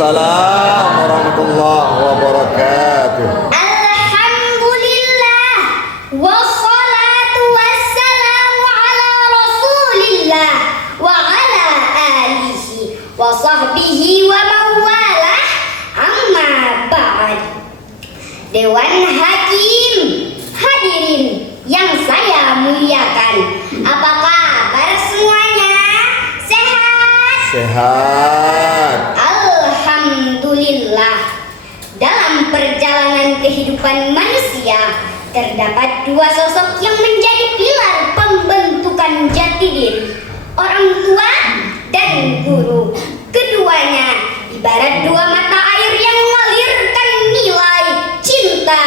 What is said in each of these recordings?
Waalaikumsalam warahmatullahi wabarakatuh. Alhamdulillah wassalatu wassalamu ala Rasulillah wa ala alihi wa sahbihi wa mawalah, amma ba'd. Dewan Hakim, hadirin yang saya muliakan, apa kabar semuanya? Sehat? Sehat. Alhamdulillah. Dalam perjalanan kehidupan manusia terdapat dua sosok yang menjadi pilar pembentukan jati diri, orang tua dan guru. Keduanya ibarat dua mata air yang mengalirkan nilai, cinta,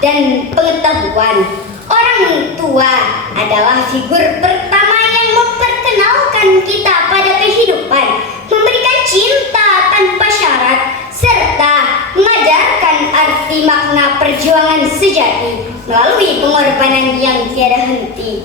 dan pengetahuan. Orang tua adalah figur pertama yang memperkenalkan kita pada kehidupan, memberikan cinta tanpa syarat, serta mengajarkan arti makna perjuangan sejati melalui pengorbanan yang tiada henti.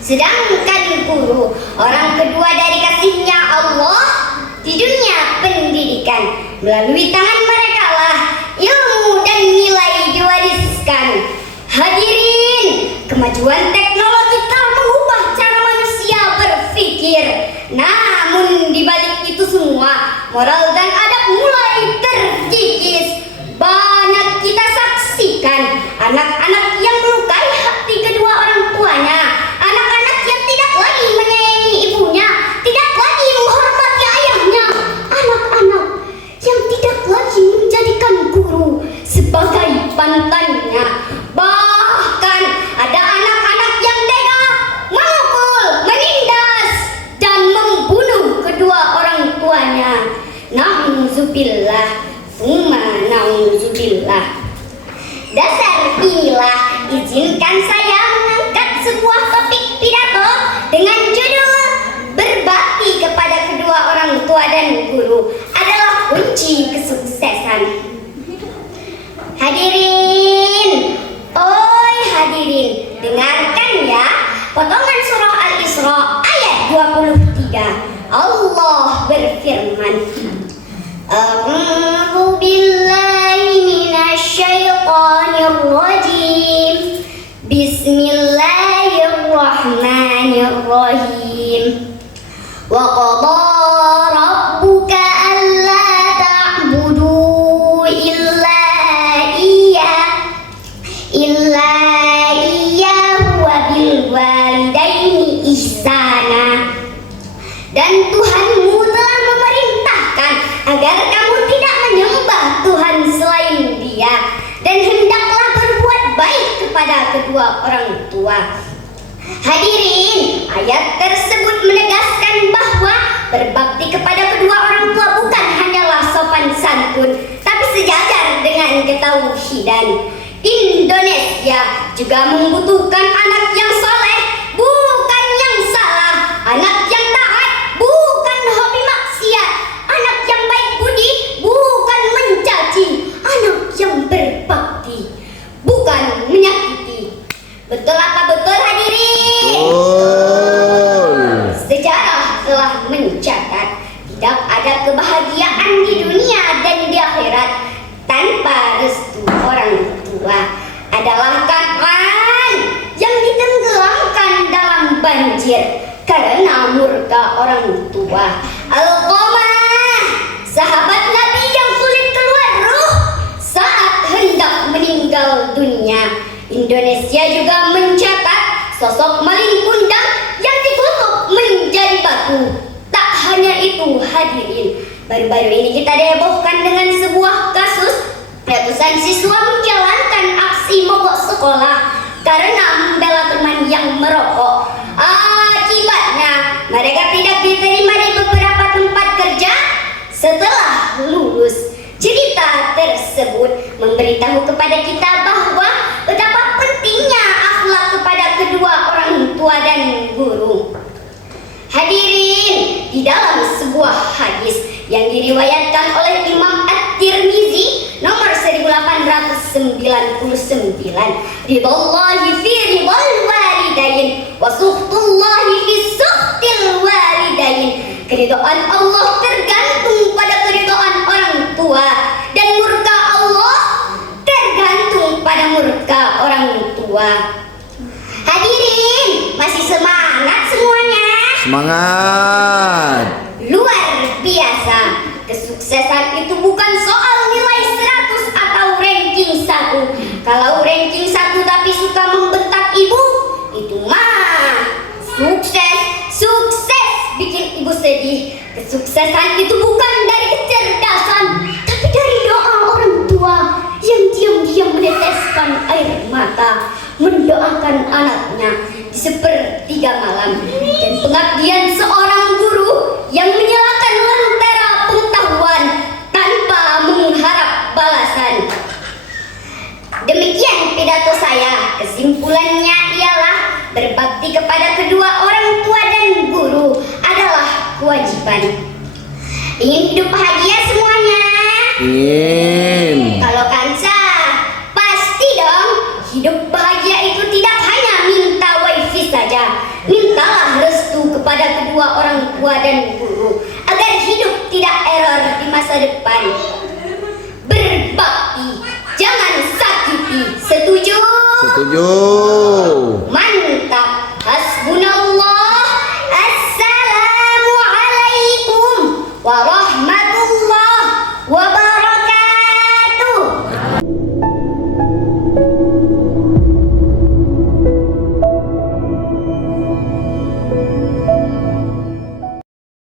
Sedangkan guru, orang kedua dari kasihnya Allah di dunia pendidikan, melalui tangan mereka lah ilmu dan nilai diwariskan. Hadirin, kemajuan teknologi telah mengubah cara manusia berpikir. Namun di balik itu semua, moral dan adab mulai terkikis. Banyak kita saksikan anak-anak yang melukai hati kedua orang tuanya, anak-anak yang tidak lagi menyayangi ibunya, tidak lagi menghormati ayahnya, anak-anak yang tidak lagi menjadikan guru sebagai panutannya. Bahkan ada anak-anak yang tega memukul, menindas, dan membunuh kedua orang tuanya. Na'udzubillah, summa na'udzubillah. Dasar inilah izinkan saya mengangkat sebuah topik pidato dengan judul berbakti kepada kedua orang tua dan guru adalah kunci kesuksesan. Hadirin, oi hadirin, dengarkan ya potongan surah Al-Isra ayat 23. Allah berfirman, A'udzu billahi minasyaitonir rajim. Bismillahirrahmanirrahim. Wa qadha rabbuka alla ta'budu illa iyyahu wa bil walidaini ihsana. Dan Tuhanmu telah memerintahkan agar kamu tidak menyembah Tuhan selain Dia, dan hendaklah berbuat baik kepada kedua orang tua. Hadirin, ayat tersebut menegaskan bahwa berbakti kepada kedua orang tua bukan hanyalah sopan santun, tapi sejajar dengan ketauhidan. Indonesia juga membutuhkan anak yang saleh, bukan yang salah, anak yang taat, bukan hobi maksiat, anak yang baik budi, bukan mencaci, anak yang berbakti, bukan menyakiti. Betul apa betul hadirin? Betul. Sejarah telah mencatat tidak ada kebahagiaan di dunia dan di akhirat tanpa restu orang tua. Adalah kapan yang ditenggelamkan dalam banjir karena murka orang tua. Alqamah, sahabat Nabi yang sulit keluar ruh saat hendak meninggal dunia. Indonesia juga mencatat sosok maling kundang yang dikutuk menjadi batu. Tak hanya itu hadirin, baru-baru ini kita dihebohkan dengan sebuah kasus ratusan siswa menjalankan aksi mogok sekolah karena membela teman yang merokok. Akibatnya mereka tidak diterima di beberapa tempat kerja setelah lulus. Cerita tersebut memberitahu kepada kita bahwa betapa pentingnya akhlak kepada kedua orang tua dan guru. Hadirin, di dalam sebuah hadis yang diriwayatkan oleh Imam At-Tirmizi nomor 1899, ridallahi fi ridal walidain wa sukhtullahi fi sukhtil walidain. Keridhaan Allah tergantung pada keridhaan tua. Hadirin, masih semangat semuanya? Semangat. Luar biasa. Kesuksesan itu bukan soal nilai 100 atau ranking 1. Kalau ranking 1 tapi suka membentak ibu, itu mah sukses. Sukses bikin ibu sedih. Kesuksesan itu bukan dari kecerdasan, tapi dari doa orang tua yang diam-diam meneteskan air mata mendoakan anaknya di sepertiga malam, dan pengabdian seorang guru yang menyalakan lentera pengetahuan tanpa mengharap balasan. Demikian pidato saya. Kesimpulannya ialah berbakti kepada kedua orang tua dan guru adalah kewajiban. Ingin hidup bahagia semuanya? Ingin. Kalau Kansa, pasti dong. Hidup bahagia itu tidak hanya minta wifi saja. Mintalah restu kepada kedua orang tua dan guru agar hidup tidak error di masa depan. Berbakti, jangan sakiti. Setuju? Setuju.